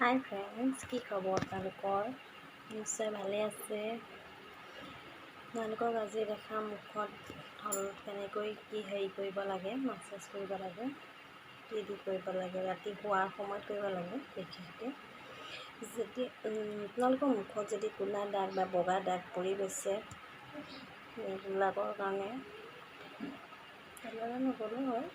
হাই friends, কি খবৰ আপোনালোকৰ? নিশ্চয় ভালে আছে। আপোনালোকক আজি দেখা মুখত কেনেকৈ কি কৰিব লাগে, মাছাজ কৰিব লাগে, কি কৰিব লাগে, ৰাতি শোৱাৰ সময়ত কৰিব লাগে। বিশেষকৈ যদি আপোনালোকৰ মুখত যদি ক'লা দাগ বা বগা দাগ পৰি গৈছে, এইবিলাকৰ কাৰণে নগ'লেও হয়।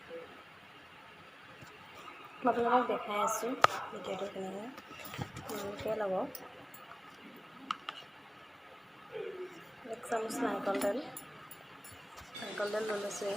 মই আপোনালোকক দেখাই আছোঁ ভিডিঅ'টো কেনেকৈ লগাওক। 1 চামুচ নাৰিকল তেল লৈ লৈছোঁ।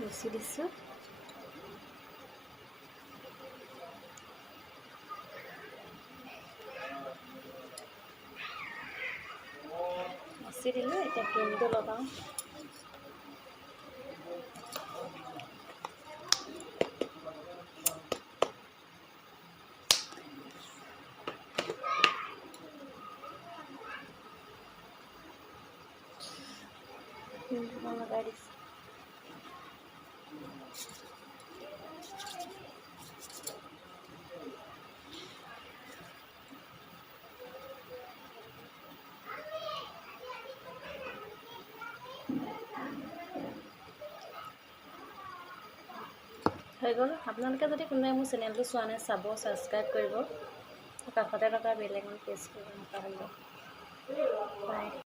মুচি দিছোঁ। মুচি দিলোঁ, এতিয়া ক্ৰীমটো লগাওঁ। ক্ৰীমটো লগাই দিছোঁ। হৈ গ'ল। আপোনালোকে যদি কোনোবাই মোৰ চেনেলটো চোৱা নাই, চাব, ছাবস্ক্ৰাইব কৰিব, কাষতে থকা বেল আইকন প্ৰেছ কৰিব নাপাহৰিব। বাই।